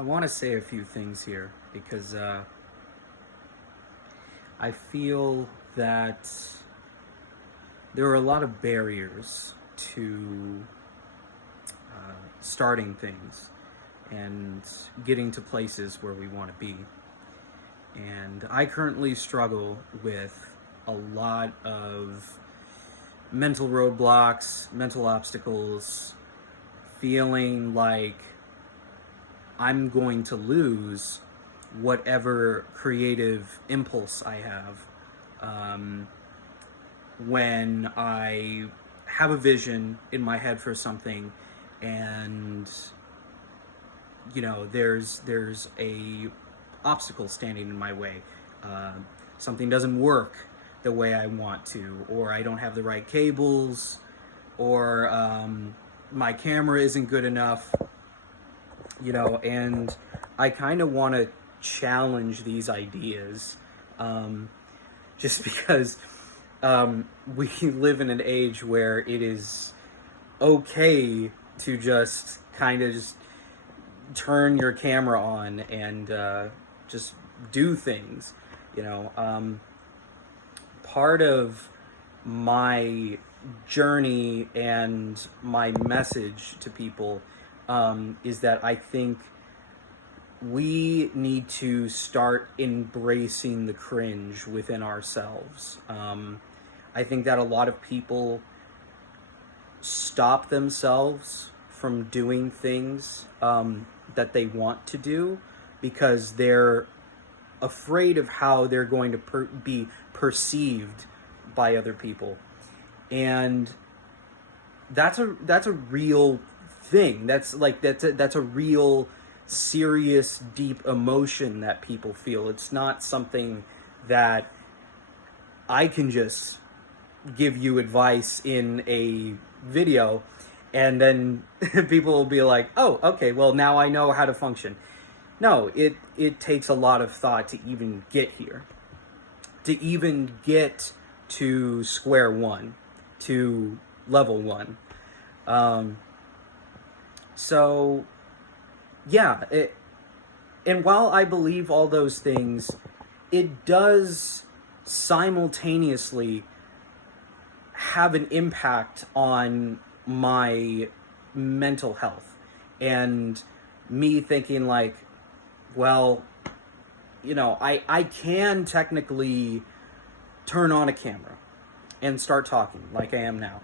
I want to say a few things here because I feel that there are a lot of barriers to starting things and getting to places where we want to be. And I currently struggle with a lot of mental roadblocks, mental obstacles, feeling like I'm going to lose whatever creative impulse I have when I have a vision in my head for something, and there's a obstacle standing in my way. Something doesn't work the way I want to, or I don't have the right cables, or my camera isn't good enough, and I kind of want to challenge these ideas, just because we live in an age where it is okay to just kind of just turn your camera on and just do things. Part of my journey and my message to people is that I think we need to start embracing the cringe within ourselves. I think that a lot of people stop themselves from doing things that they want to do because they're afraid of how they're going to be perceived by other people. And that's a real thing. That's a real serious, deep emotion that people feel. It's not something that I can just give you advice in a video and then people will be like, oh, okay, well, now I know how to function. No, it takes a lot of thought to even get here, to even get to square one, to level one. So yeah, and while I believe all those things, it does simultaneously have an impact on my mental health and me thinking like, well, I can technically turn on a camera and start talking like I am now.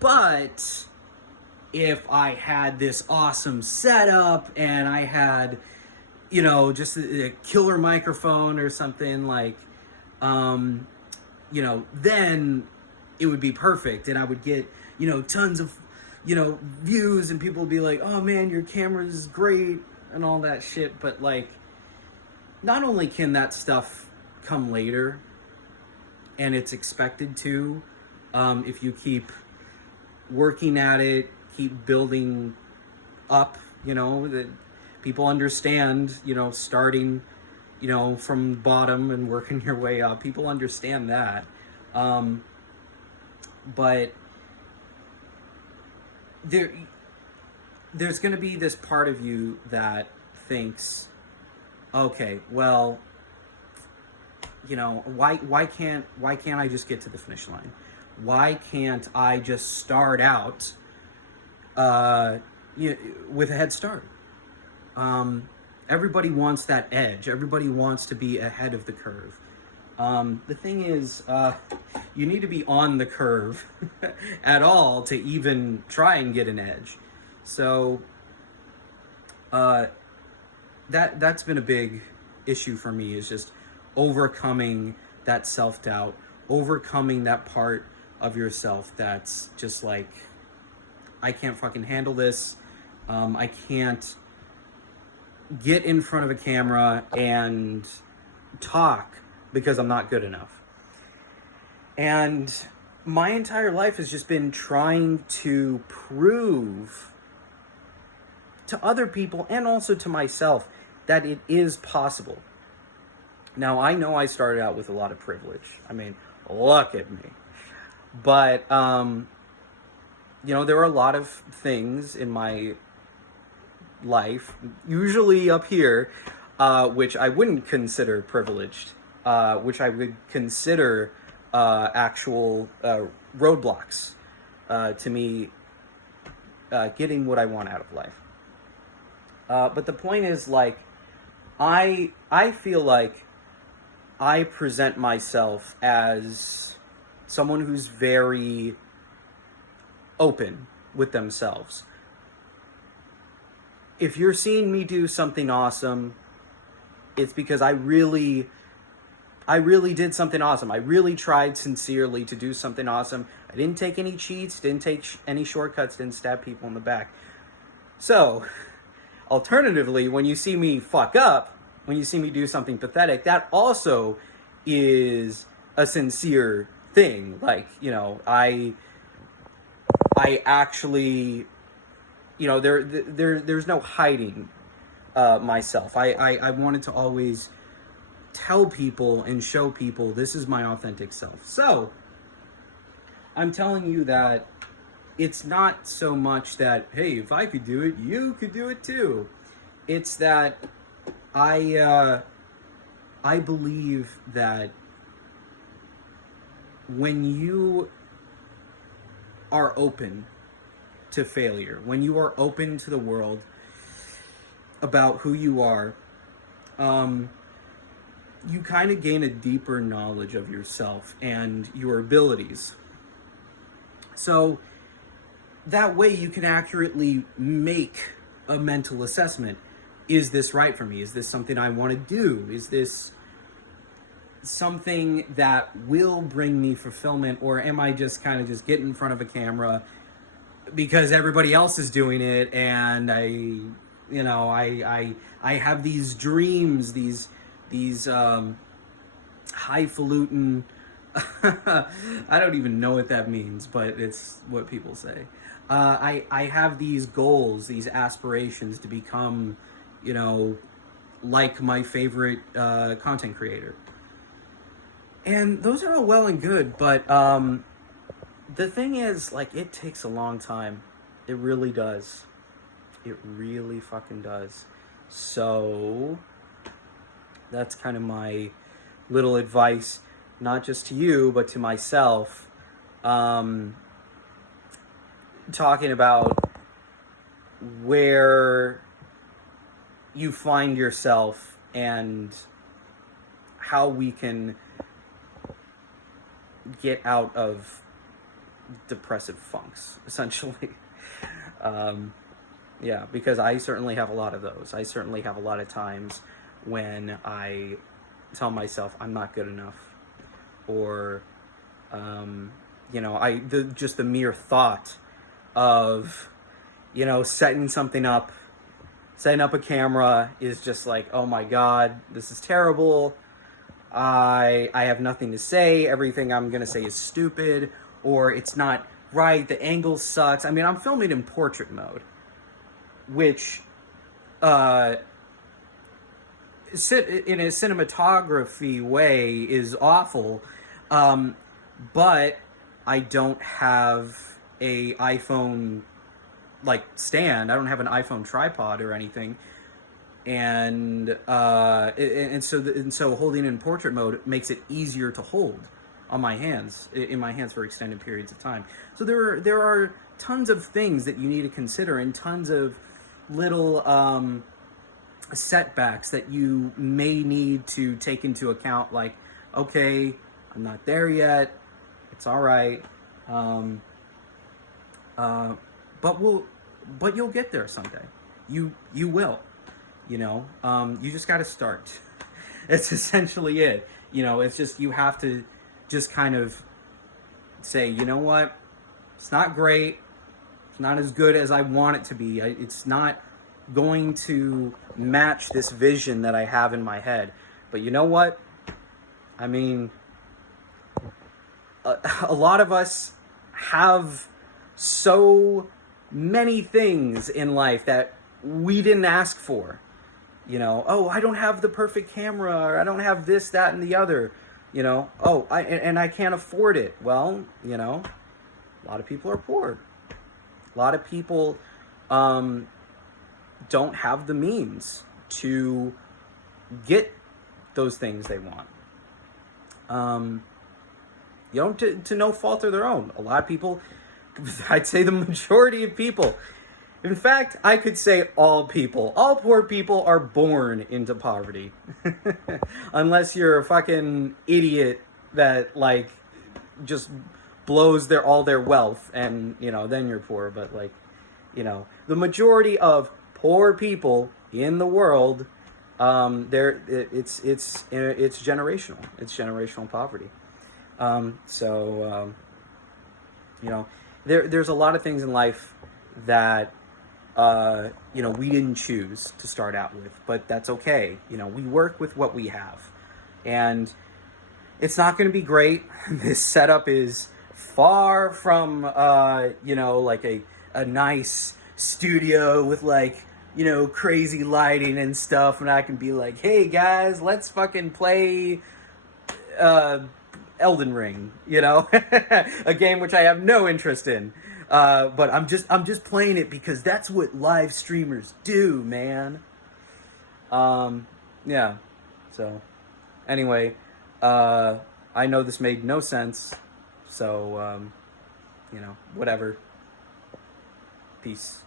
But if I had this awesome setup and I had, just a killer microphone or something like, then it would be perfect and I would get, tons of, views and people would be like, oh man, your camera is great and all that shit. But like, not only can that stuff come later and it's expected to, if you keep working at it, keep building up, that people understand, starting, from bottom and working your way up. People understand that. But there's going to be this part of you that thinks, okay, well, why can't I just get to the finish line? Why can't I just start out with a head start? Everybody wants that edge. Everybody wants to be ahead of the curve. The thing is, you need to be on the curve at all to even try and get an edge. So that's been a big issue for me, is just overcoming that self-doubt, overcoming that part of yourself that's just like, I can't fucking handle this. I can't get in front of a camera and talk because I'm not good enough. And my entire life has just been trying to prove to other people and also to myself that it is possible. Now, I know I started out with a lot of privilege. I mean, look at me. But, there were a lot of things in my life, usually up here, which I wouldn't consider privileged, which I would consider actual roadblocks to me getting what I want out of life. But the point is, like, I feel like I present myself as someone who's very open with themselves. If you're seeing me do something awesome, it's because I really did something awesome. I really tried sincerely to do something awesome. I didn't take any cheats, didn't take any shortcuts, didn't stab people in the back. So, alternatively, when you see me fuck up, when you see me do something pathetic, that also is a sincere thing. Like, you know, I actually, you know, there's no hiding myself. I wanted to always tell people and show people this is my authentic self. So, I'm telling you that it's not so much that, hey, if I could do it, you could do it too. It's that I believe that when you are open to failure, when you are open to the world about who you are, you kind of gain a deeper knowledge of yourself and your abilities. So that way you can accurately make a mental assessment. Is this right for me? Is this something I want to do? Is this something that will bring me fulfillment? Or am I just kind of just getting in front of a camera because everybody else is doing it, and I have these dreams, these highfalutin I don't even know what that means, but it's what people say. I have these goals, these aspirations to become, you know, like my favorite content creator. And those are all well and good, but the thing is, like, it takes a long time. It really does. It really fucking does. So that's kind of my little advice, not just to you, but to myself, talking about where you find yourself and how we can get out of depressive funks, essentially. Yeah, because I certainly have a lot of those. I certainly have a lot of times when I tell myself I'm not good enough, or just the mere thought of, you know, setting up a camera is just like, oh my god, this is terrible. I have nothing to say. Everything I'm gonna say is stupid, or it's not right. The angle sucks. I mean, I'm filming in portrait mode, which in a cinematography way is awful, but I don't have a iPhone like stand. I don't have an iPhone tripod or anything, and so holding in portrait mode makes it easier to hold on my hands, in my hands, for extended periods of time. So there are tons of things that you need to consider, and tons of little setbacks that you may need to take into account. Like, okay, I'm not there yet. It's all right. But you'll get there someday. You will. You know, you just got to start. It's essentially it. You know, it's just, you have to just kind of say, you know what? It's not great. It's not as good as I want it to be. It's not going to match this vision that I have in my head. But you know what? I mean, a lot of us have so many things in life that we didn't ask for. You know, oh, I don't have the perfect camera, or I don't have this, that, and the other. You know, oh, I can't afford it. Well, you know, a lot of people are poor. A lot of people don't have the means to get those things they want. You know, to no fault of their own. A lot of people, I'd say the majority of people, in fact, I could say all people, all poor people are born into poverty. Unless you're a fucking idiot that, like, just blows all their wealth, and, you know, then you're poor. But, like, you know, the majority of poor people in the world, it's generational. It's generational poverty. You know, there's a lot of things in life that, you know, we didn't choose to start out with, but that's okay. You know, we work with what we have, and it's not going to be great. This setup is far from, you know, like a nice studio with, like, you know, crazy lighting and stuff, and I can be like, hey guys, let's fucking play Elden Ring, you know, a game which I have no interest in. But I'm just playing it because that's what live streamers do, man. Yeah. So, anyway, I know this made no sense. So, you know, whatever. Peace.